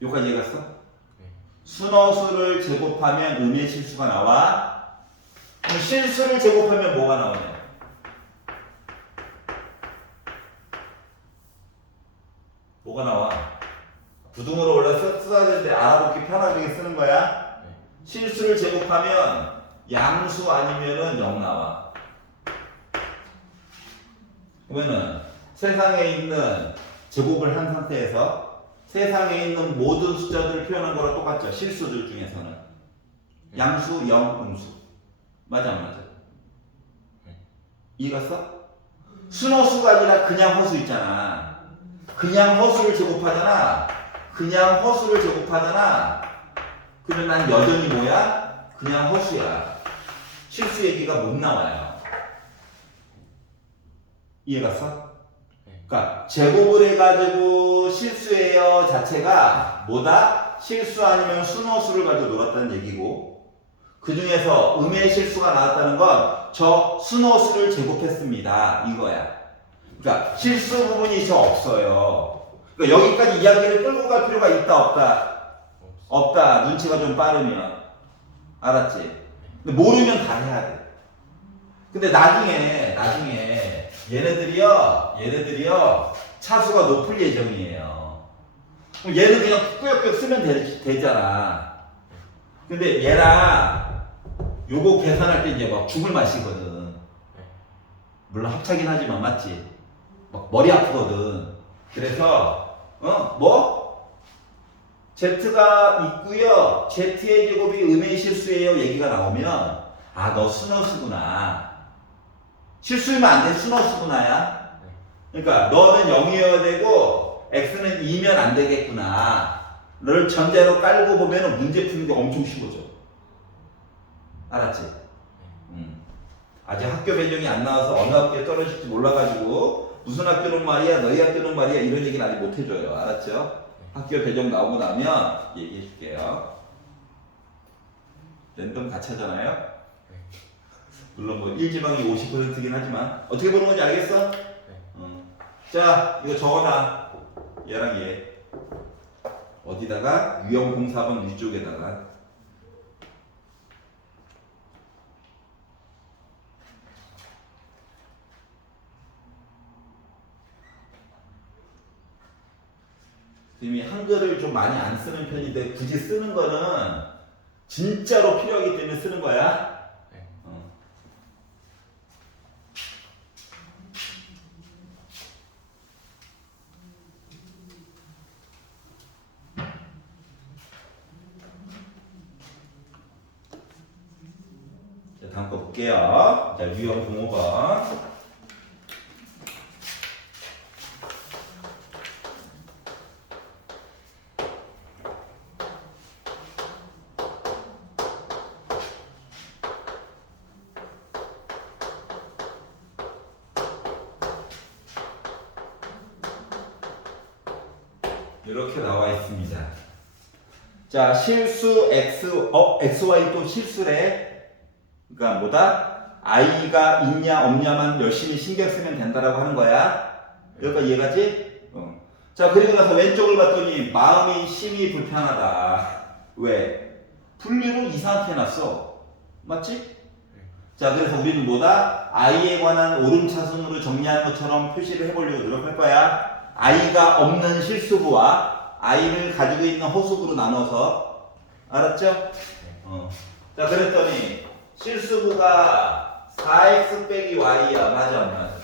여기까지 이해갔어? 순허수를 제곱하면 음의 실수가 나와. 그럼 실수를 제곱하면 뭐가 나오냐? 뭐가 나와? 부등으로 올라서 써야 되는데 알아보기 편하게 쓰는 거야. 실수를 제곱하면 양수 아니면은 0 나와. 그러면은 세상에 있는 제곱을 한 상태에서 세상에 있는 모든 숫자들을 표현한 거랑 똑같죠. 실수들 중에서는 양수, 0, 음수. 맞아 안 맞아? 이해갔어? 순허수가 아니라 그냥 허수 있잖아. 그냥 허수를 제곱하잖아. 그냥 허수를 제곱하잖아. 그러면 난 여전히 뭐야? 그냥 허수야. 실수 얘기가 못 나와요. 이해갔어? 그러니까 제곱을 해가지고 실수예요 자체가 뭐다? 실수 아니면 순허수를 가지고 놀았다는 얘기고, 그 중에서 음의 실수가 나왔다는 건 저 순허수를 제곱했습니다 이거야. 그러니까 실수 부분이 저 없어요. 그러니까 여기까지 이야기를 끌고 갈 필요가 있다 없다? 없다. 눈치가 좀 빠르면. 알았지? 근데 모르면 다 해야 돼. 근데 나중에 얘네들이요 차수가 높을 예정이에요. 그럼 얘는 그냥 꾸역꾸역 쓰면 되잖아. 근데 얘랑 요거 계산할 때 이제 막 죽을 맛이거든. 물론 합차긴 하지만 맞지? 막 머리 아프거든. 그래서 Z가 있고요. Z의 제곱이 음의 실수예요 얘기가 나오면 아, 너 순허수구나. 실수이면 안 돼. 순허수구나야. 그러니까 너는 0이어야 되고 x는 2면 안 되겠구나. 를 전제로 깔고 보면 문제 푸는 게 엄청 쉬워져. 알았지? 아직 학교 배정이 안 나와서 어느 학교에 떨어질지 몰라가지고 무슨 학교는 말이야, 너희 학교는 말이야 이런 얘기는 아직 못 해줘요. 알았죠? 학교 배정 나오고 나면 얘기해 줄게요. 랜덤 같이 하잖아요? 물론 뭐 1지방이 50%긴 하지만 어떻게 보는 건지 알겠어? 자, 이거 적어놔. 얘랑 얘. 어디다가? 유형 04번 위쪽에다가. 선생님이 한글을 좀 많이 안 쓰는 편인데 굳이 쓰는 거는 진짜로 필요하기 때문에 쓰는 거야. 자, 다음 거 볼게요. 자, 유형 05번. 이렇게 나와 있습니다. 자, 실수 xy 또 실수래. 그러니까 뭐다? i가 있냐 없냐만 열심히 신경 쓰면 된다라고 하는 거야. 여기까지 이해가지? 자, 그리고 나서 왼쪽을 봤더니 마음이 심히 불편하다. 왜? 분류를 이상하게 해놨어. 맞지? 자, 그래서 우리는 뭐다? i에 관한 오름차순으로 정리하는 것처럼 표시를 해보려고 노력할 거야. i가 없는 실수부와 i를 가지고 있는 허수부로 나눠서. 알았죠? 자, 그랬더니 실수부가 4x 빼기 y야. 맞아 안 맞아?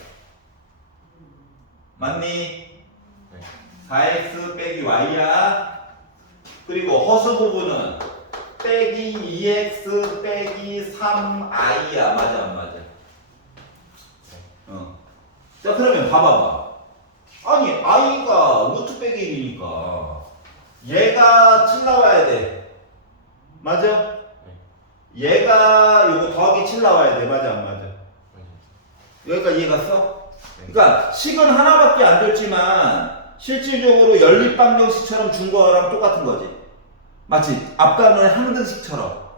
맞니? 4x 빼기 y야. 그리고 허수 부분은 빼기 2x 빼기 3i야. 맞아 안 맞아? 자 그러면 봐봐봐. 아니 i가 루트 빼기 1이니까 얘가 7 나와야 돼. 맞아? 얘가 요거 더하기 7 나와야 돼. 맞아 안 맞아? 여기까지 이해 갔어? 그러니까 식은 하나밖에 안 줬지만 실질적으로 연립방정식처럼 준 거랑 똑같은 거지. 마치 앞가는 항등식처럼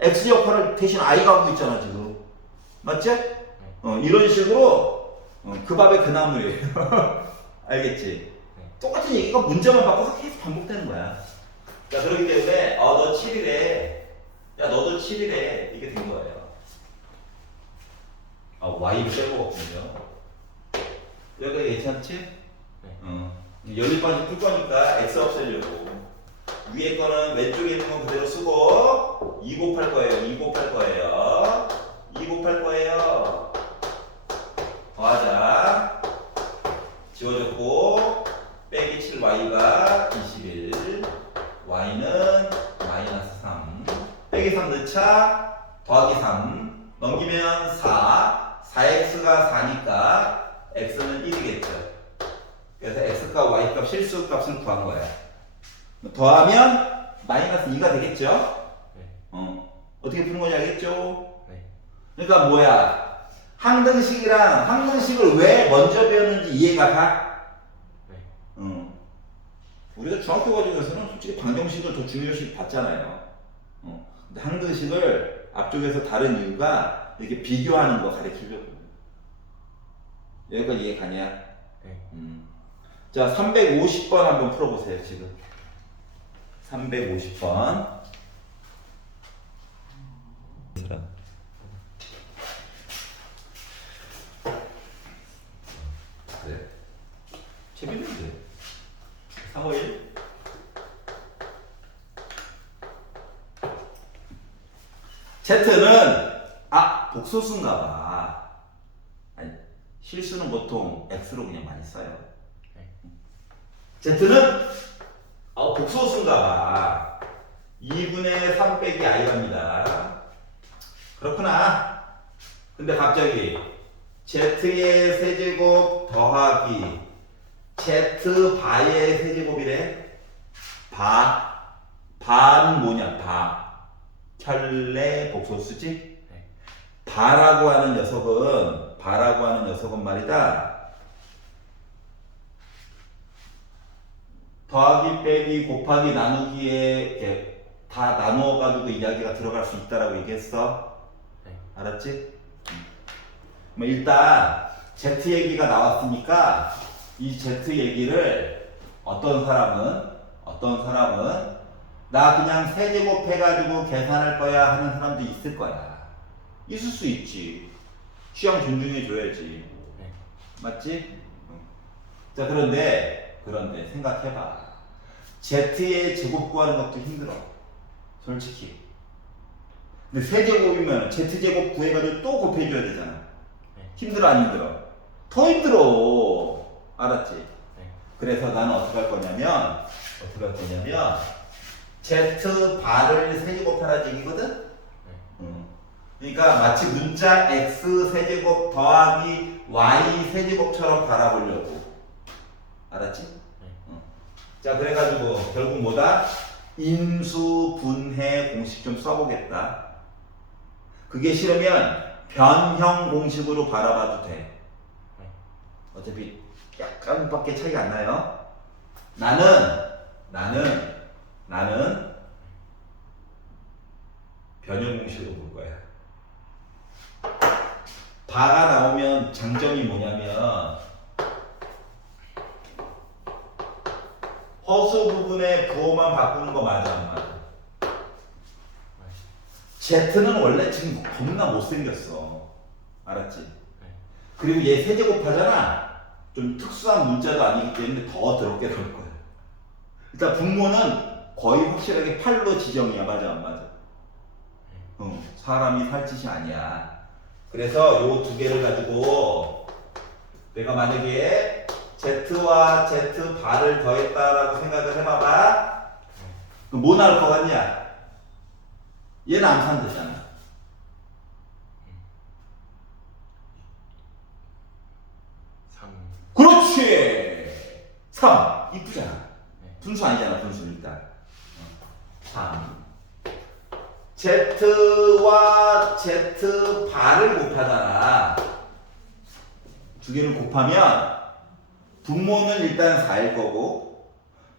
x 역할을 대신 i가 하고 있잖아 지금. 맞지? 이런 식으로 그 밥의 그 나물이에요. 알겠지? 똑같은 얘기가 문자만 바꿔서 계속 반복되는 거야. 자 그렇기 때문에 너 7이래. 야 너도 7이래. 이게 된 거예요. y를 빼고 없군요. 여기까지 괜찮지? 연립방식 풀 거니까 x 없애려고. 위에 거는 왼쪽에 있는 건 그대로 쓰고 2 곱할 거예요. 2 곱할 거예요. 2 곱할 거예요. 더하자. 지워졌고 빼기 7y가 21 y는 마이너스 3 빼기 3 넣자. 더하기 3 넘기면 4 4x가 4니까 x는 1이겠죠. 그래서 x값 y값 실수값을 구한 거야. 더하면 마이너스 2가 되겠죠? 어떻게 푸는 건지 알겠죠? 그러니까 뭐야? 항등식을 왜 먼저 배웠는지 이해가 가? 우리가 중학교 과정에서는 솔직히 방정식을 더 중요시 봤잖아요. 근데 항등식을 앞쪽에서 다른 이유가 이렇게 비교하는 거 가르치려고. 여기까지 이해 가냐? 자, 350번 한번 풀어보세요, 지금. 350번. 그래. 재밌는데. 351. Z는 복소수인가 봐. 아니, 실수는 보통 X로 그냥 많이 써요. Z는 복소수인가 봐. 2분의 3 빼기 i랍니다. 그렇구나. 근데 갑자기 Z의 세제곱 더하기 Z 바의 세제곱이래. 바는 뭐냐? 켤레 복소수지? 바라고 하는 녀석은 말이다. 더하기 빼기 곱하기 나누기에 다 나누어가지고 이야기가 들어갈 수 있다라고 얘기했어. 알았지? 일단 Z 얘기가 나왔으니까 이 Z 얘기를 어떤 사람은 나 그냥 세제곱 해가지고 계산할 거야 하는 사람도 있을 거야. 있을 수 있지. 취향 존중해 줘야지. 맞지? 자 그런데 생각해봐. Z의 제곱 구하는 것도 힘들어. 솔직히. 근데 세제곱이면 Z제곱 구해가지고 또 곱해줘야 되잖아. 힘들어 안 힘들어? 더 힘들어. 알았지? 그래서 나는 어떻게 할 거냐면 Z 바를 세제곱하라는 얘기거든? 그러니까 마치 문자 X 세제곱 더하기 Y 세제곱처럼 바라보려고. 알았지? 자 그래가지고 결국 뭐다? 인수 분해 공식 좀 써보겠다. 그게 싫으면 변형 공식으로 바라봐도 돼. 어차피 약간밖에 차이가 안 나요. 나는 변형 공식으로 볼 거야. 바가 나오면 장점이 뭐냐면 허수 부분의 부호만 바꾸는 거 맞아 안 맞아? Z는 원래 지금 겁나 못생겼어. 알았지? 그리고 얘 세제곱하잖아. 좀 특수한 문자도 아니기 때문에 더 더럽게 나올 거야. 일단 분모는 거의 확실하게 8로 지정이야. 맞아 안 맞아? 사람이 살 짓이 아니야. 그래서 요 두 개를 가지고 내가 만약에 Z와 Z 바를 더했다라고 생각을 해봐봐. 그럼 뭐 나올 것 같냐? 얘는 암산되잖아. 그렇지! 3. 이쁘잖아. 분수 아니잖아, 분수니까. 3. Z와 Z 바를 곱하잖아. 두 개를 곱하면 분모는 일단 4일 거고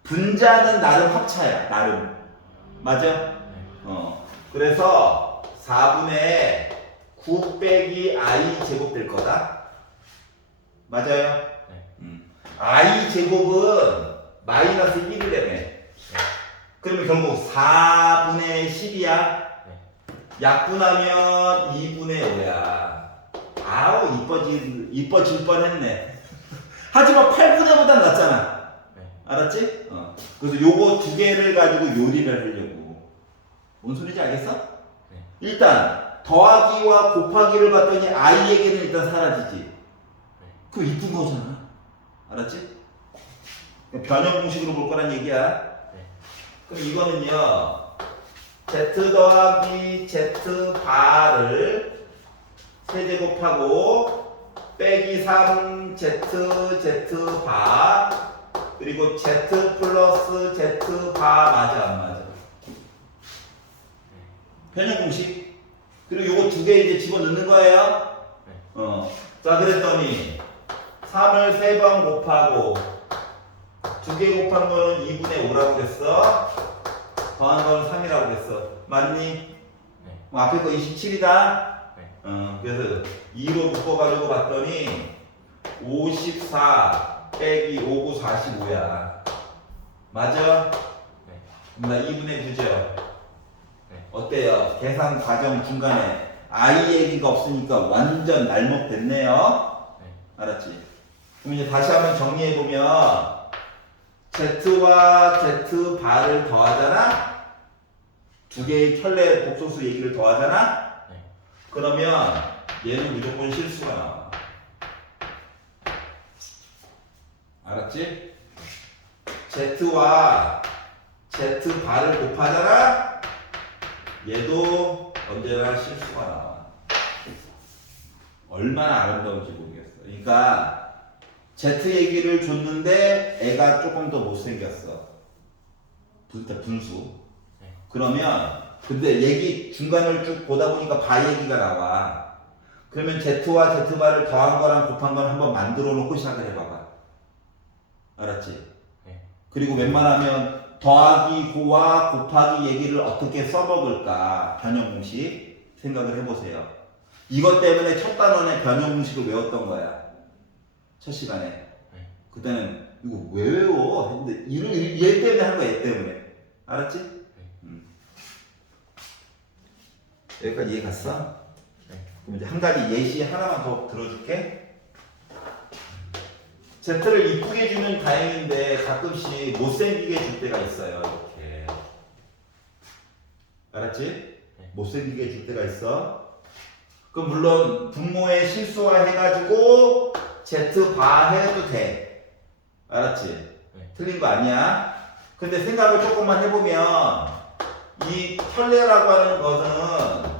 분자는 나름 합차야. 나름. 맞아? 그래서 4분의 9 빼기 I 제곱 될 거다. 맞아요? I 제곱은 마이너스 1이라며. 그러면 결국 4분의 10이야. 약분하면 2분의 5야. 아우 이뻐질 뻔했네. 하지만 8분의 5보단 낫잖아. 알았지? 그래서 요거 두 개를 가지고 요리를 하려고. 뭔 소리인지 알겠어? 일단 더하기와 곱하기를 봤더니 i에게는 일단 사라지지. 그거 이쁜 거잖아. 알았지? 변형 공식으로 볼 거란 얘기야. 그럼 이거는요. z 더하기 z 바를 세제곱하고 빼기 3z 바 그리고 z 플러스 z 바 맞아 안 맞아? 변형 공식. 그리고 요거 두 개 이제 집어넣는 거예요. 자 그랬더니 3을 3번 곱하고 두 개 곱한 거는 2분의 5라고 그랬어. 더한 거는 3이라고 그랬어. 맞니? 앞에 거 27이다. 그래서 2로 묶어가지고 봤더니 54 빼기 5고 45야. 맞아? 나 2분의 9죠. 어때요? 계산 과정 중간에 I 얘기가 없으니까 완전 날먹됐네요. 알았지? 그럼 이제 다시 한번 정리해보면 Z와 Z 바를 더하잖아? 두 개의 켤레 복소수 얘기를 더하잖아? 그러면 얘는 무조건 실수가 나와. 알았지? Z와 Z 바를 곱하잖아? 얘도 언제나 실수가 나와. 얼마나 아름다운지 모르겠어. 그러니까 Z 얘기를 줬는데 애가 조금 더 못생겼어. 분수. 그러면 근데 얘기 중간을 쭉 보다 보니까 바 얘기가 나와. 그러면 Z와 Z바를 더한 거랑 곱한 거를 한번 만들어 놓고 시작을 해봐봐. 알았지? 그리고 웬만하면 더하기 고와 곱하기 얘기를 어떻게 써먹을까 변형 공식 생각을 해보세요. 이것 때문에 첫 단원에 변형 공식을 외웠던 거야. 첫 시간에. 그때는 이거 왜 외워? 했는데 얘 때문에 한 거야. 얘 때문에. 알았지? 여기까지 이해 갔어? 그럼 이제 한 가지 예시 하나만 더 들어줄게. Z를 이쁘게 주면 다행인데 가끔씩 못생기게 줄 때가 있어요. 이렇게. 알았지? 못생기게 줄 때가 있어. 그럼 물론 분모에 실수화 해가지고 Z 바 해도 돼. 알았지? 틀린 거 아니야. 근데 생각을 조금만 해보면 이 켤레라고 하는 것은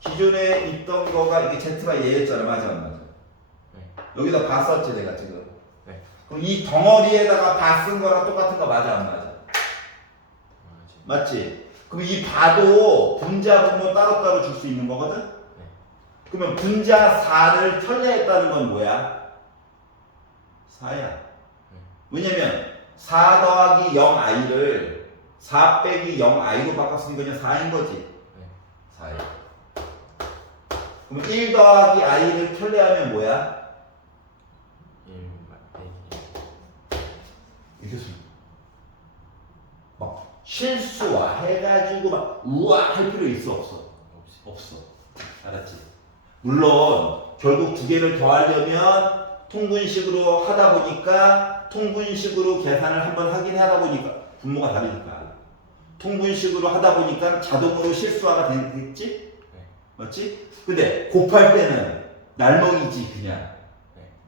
기존에 있던 거가 이게 Z가 얘였잖아. 맞아 안 맞아? 여기다 바 썼지 내가 지금. 그럼 이 덩어리에다가 바 쓴 거랑 똑같은 거 맞아 안 맞아? 맞지? 그럼 이 바도 분자 분모 따로따로 줄 수 있는 거거든? 그러면 분자 4를 켤레했다는 건 뭐야? 4야. 왜냐면 4 더하기 0i를 4 빼기 0i로 바꿨으니까 그냥 4인 거지. 4야. 그럼 1 더하기 i를 켤레하면 뭐야? 1 이게 막 실수와 해가지고 막 우와 할 필요 있어 없어? 없어. 알았지? 물론 결국 두 개를 더하려면 통분식으로 하다 보니까 통분식으로 계산을 한번 하긴 하다 보니까 분모가 다르니까 통분식으로 하다 보니까 자동으로 실수화가 되겠지? 맞지? 근데 곱할 때는 날먹이지 그냥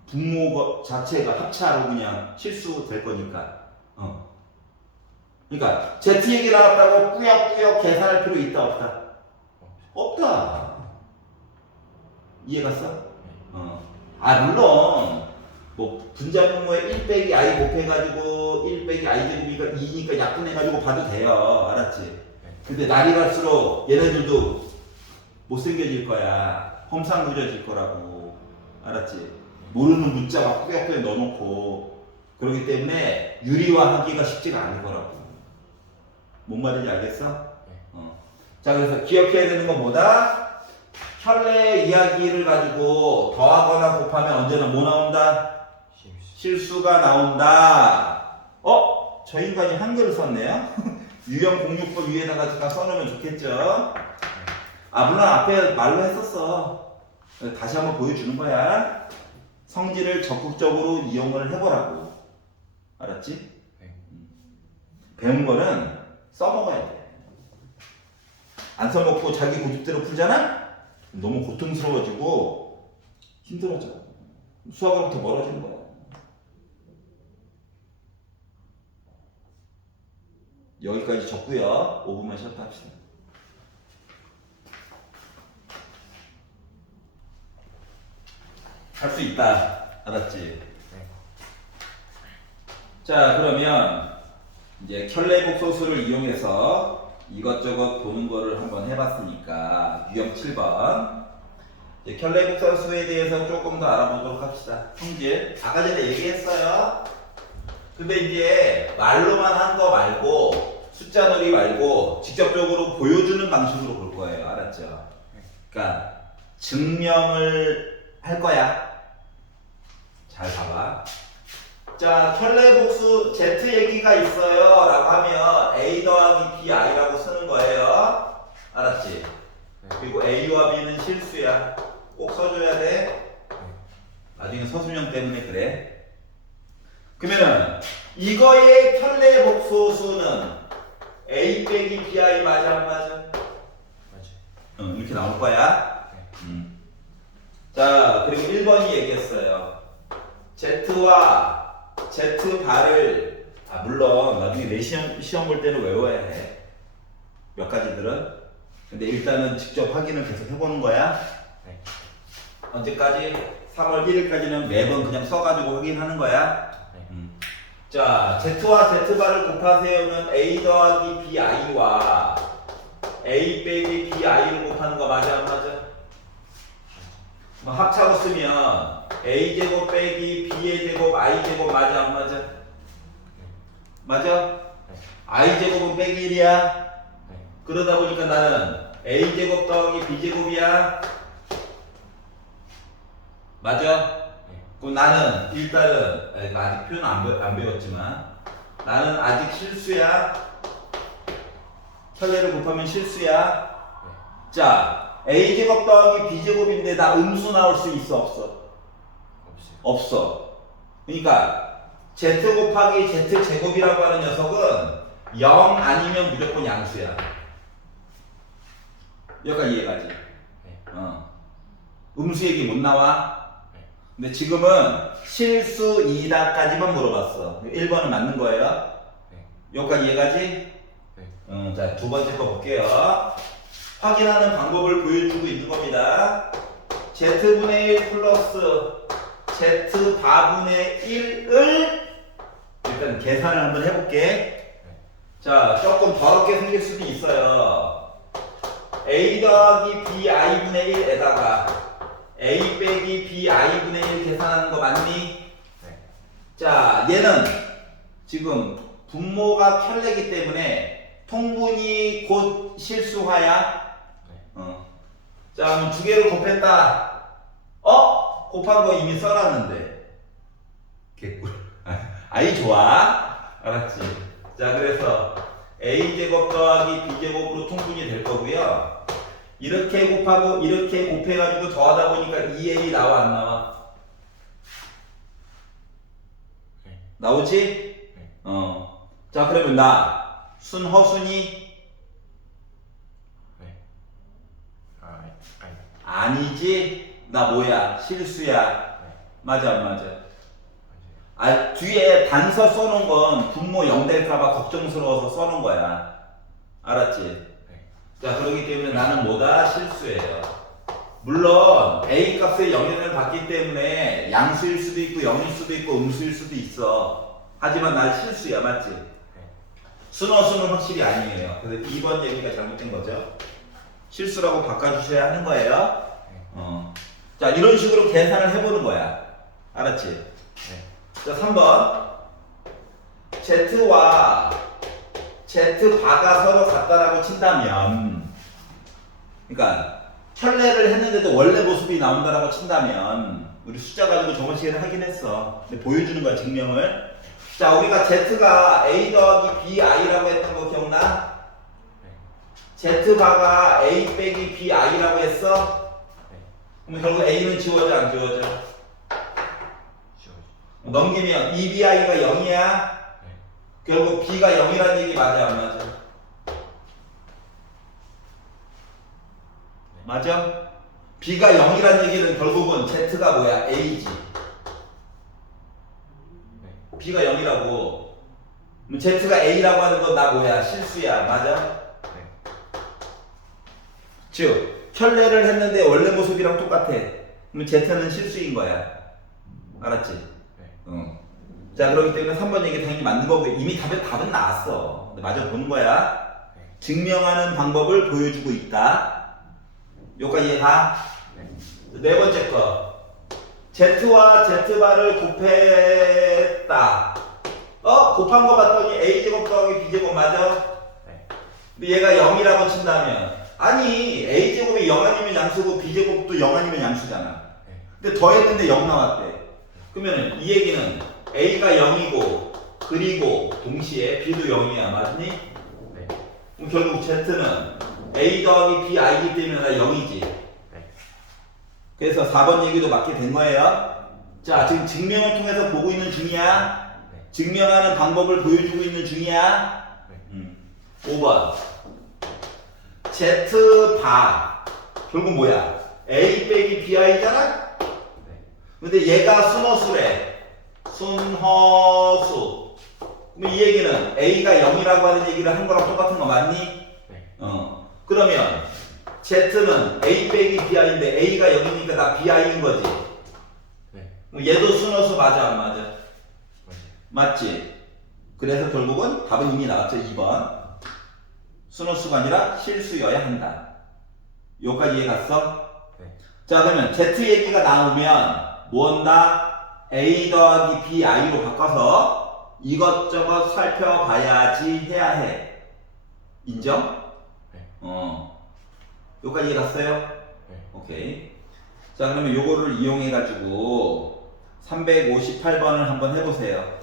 분모 자체가 합차로 그냥 실수 될 거니까 그러니까 Z 얘기 나왔다고 꾸역꾸역 계산할 필요 있다 없다? 없다. 이해 갔어? 물론 뭐 분자분모에 1 빼기 i 곱해가지고 1 빼기 i 제곱이니까 2니까 약분해가지고 봐도 돼요. 알았지? 근데 날이 갈수록 얘네들도 못생겨질 거야. 험상궂어질 거라고. 알았지? 모르는 문자 막 꾸역꾸역 넣어놓고 그렇기 때문에 유리화하기가 쉽지가 않을 거라고. 뭔 말인지 알겠어? 자, 그래서 기억해야 되는 건 뭐다? 혈내 이야기를 가지고 더하거나 곱하면 언제나 뭐 나온다? 실수가 나온다. 저 인간이 한글을 썼네요. 유형 공유법 위에다가 제가 써놓으면 좋겠죠? 물론 앞에 말로 했었어. 다시 한번 보여주는 거야. 성질을 적극적으로 이용을 해보라고. 알았지? 배운 거는 써먹어야 돼. 안 써먹고 자기 고집대로 풀잖아? 너무 고통스러워지고 힘들어져. 수학으로부터 멀어지는 거야. 여기까지 적고요. 5분만 쉬었다 합시다. 할 수 있다. 알았지? 자, 그러면 이제 켤레복소수를 이용해서 이것저것 보는 거를 한번 해봤으니까 유형 7번 켤레복소수에 대해서 조금 더 알아보도록 합시다. 성질 아까 전에 얘기했어요. 근데 이제 말로만 한 거 말고 숫자 놀이 말고 직접적으로 보여주는 방식으로 볼 거예요. 알았죠? 그러니까 증명을 할 거야. 잘 봐봐. 자, 켤레복수 Z 얘기가 있어요 라고 하면 A 더하기 BI라고 쓰는 거예요. 알았지? 그리고 A와 B는 실수야. 꼭 써줘야 돼. 나중에 서술형 때문에 그래. 그러면은 이거의 켤레복소수는 A 빼기 BI 맞아 안 맞아? 맞아. 이렇게 나올 거야. 자, 그리고 1번이 얘기했어요. Z와 Z바를 물론 나중에 내 시험 볼 때는 외워야 해. 몇 가지들은. 근데 일단은 직접 확인을 계속 해보는 거야. 네. 언제까지? 3월 1일까지는 매번 그냥 써가지고 확인하는 거야. 자, Z와 Z바를 곱하세요는 A 더하기 BI와 A 빼기 BI를 곱하는 거 맞아 안 맞아? 뭐 합차고 쓰면 A제곱 빼기 B의 제곱 I제곱 맞아 안 맞아? 맞아? I제곱은 빼기 1이야. 그러다 보니까 나는 A제곱 더하기 B제곱이야. 맞아? 그럼 나는 일단은 아직 표현 안 배웠지만 나는 아직 실수야. 켤레를 곱하면 실수야. 자, A제곱 더하기 B제곱인데 나 음수 나올 수 있어 없어? 없어. 그러니까 Z 곱하기 Z 제곱이라고 하는 녀석은 0 아니면 무조건 양수야. 여기까지 이해가지? 음수 얘기 못 나와? 근데 지금은 실수이다까지만 물어봤어. 1번은 맞는 거예요? 여기까지 이해가지? 자, 두 번째 거 볼게요. 확인하는 방법을 보여주고 있는 겁니다. Z분의 1 플러스 Z바분의 1을 일단 계산을 한번 해볼게. 자, 조금 더럽게 생길 수도 있어요. A 더하기 BI분의 1에다가 A 빼기 BI분의 1 계산하는 거 맞니? 자, 얘는 지금 분모가 켤레기 때문에 통분이 곧 실수화야. 자, 그럼 두 개를 곱했다. 곱한 거 이미 써놨는데. 개꿀. 아이 좋아. 알았지? 자, 그래서 A제곱 더하기 B제곱으로 통분이 될 거고요. 이렇게 곱하고 이렇게 곱해가지고 더하다 보니까 2A 나와 안 나와? 나오지? 자, 그러면 나 순허순이? 아니지? 나 뭐야? 실수야. 맞아 안 맞아? 뒤에 단서 써놓은 건 분모 0 될까봐 걱정스러워서 써놓은 거야. 알았지? 네. 자, 그렇기 때문에 나는 뭐다? 실수예요. 물론 A 값의 영향을 받기 때문에 양수일 수도 있고 0일 수도 있고 음수일 수도 있어. 하지만 난 실수야. 맞지? 네. 순어수는 확실히 아니에요. 그래서 2번 얘기가 잘못된 거죠. 실수라고 바꿔주셔야 하는 거예요. 자, 이런 식으로 계산을 해보는 거야. 알았지? 네. 자, 3번. Z와 Z바가 서로 같다라고 친다면, 그러니까 혈례를 했는데도 원래 모습이 나온다라고 친다면, 우리 숫자 가지고 저번 시간에 하긴 했어. 근데 보여주는 거야, 증명을. 자, 우리가 Z가 A 더하기 BI라고 했던 거 기억나? 네. Z바가 A 빼기 BI라고 했어? 네. 그럼 결국 A는 지워져, 안 지워져? 지워져. 넘기면 EBI가 0이야? 네. 결국 B가 0이라는 얘기 맞아, 안 맞아? 맞아? B가 0이라는 얘기는 결국은 Z가 뭐야? A지. 네. B가 0이라고. 그럼 Z가 A라고 하는 건 나 뭐야? 실수야. 맞아? 네. 즉, 혈례를 했는데 원래 모습이랑 똑같아. 그럼 Z는 실수인 거야. 알았지? 네. 자, 그렇기 때문에 3번 얘기 당연히 맞는 거고, 이미 답은 나왔어. 근데 마저 보는 거야. 네. 증명하는 방법을 보여주고 있다. 여기까지 이해가? 네. 네 번째 거. Z와 Z바를 곱했다. 곱한 거 봤더니 A제곱 더하기 B제곱 맞아? 네. 근데 얘가 0이라고 친다면, 아니, A제곱이 0 아니면 양수고 B제곱도 0 아니면 양수잖아. 네. 근데 더했는데 0 나왔대. 그러면 이 얘기는 A가 0이고, 그리고 동시에 B도 0이야. 맞니? 네. 그럼 결국 Z는 A 더하기 B I기 때문에 나 0이지. 네. 그래서 4번 얘기도 맞게 된 거예요. 자, 지금 증명을 통해서 보고 있는 중이야. 네. 증명하는 방법을 보여주고 있는 중이야. 네. 5번. Z바. 결국 뭐야? A 빼기 BI잖아? 네. 근데 얘가 순허수래. 순허수. 그럼 이 얘기는 A가 0이라고 하는 얘기를 한 거랑 똑같은 거 맞니? 네. 그러면 Z는 A 빼기 BI인데 A가 0이니까 나 BI인 거지. 네. 그럼 얘도 순허수 맞아, 안 맞아? 맞아요. 맞지? 그래서 결국은 답은 이미 나왔죠. 2번. 순허수가 아니라 실수여야 한다. 여기까지 이해 갔어? 네. 자, 그러면 Z 얘기가 나오면 뭐 한다? A 더하기 BI로 바꿔서 이것저것 살펴봐야지 해야 해. 인정? 네. 여기까지 이해 갔어요? 네. 오케이. 자, 그러면 요거를 이용해 가지고 358번을 한번 해보세요.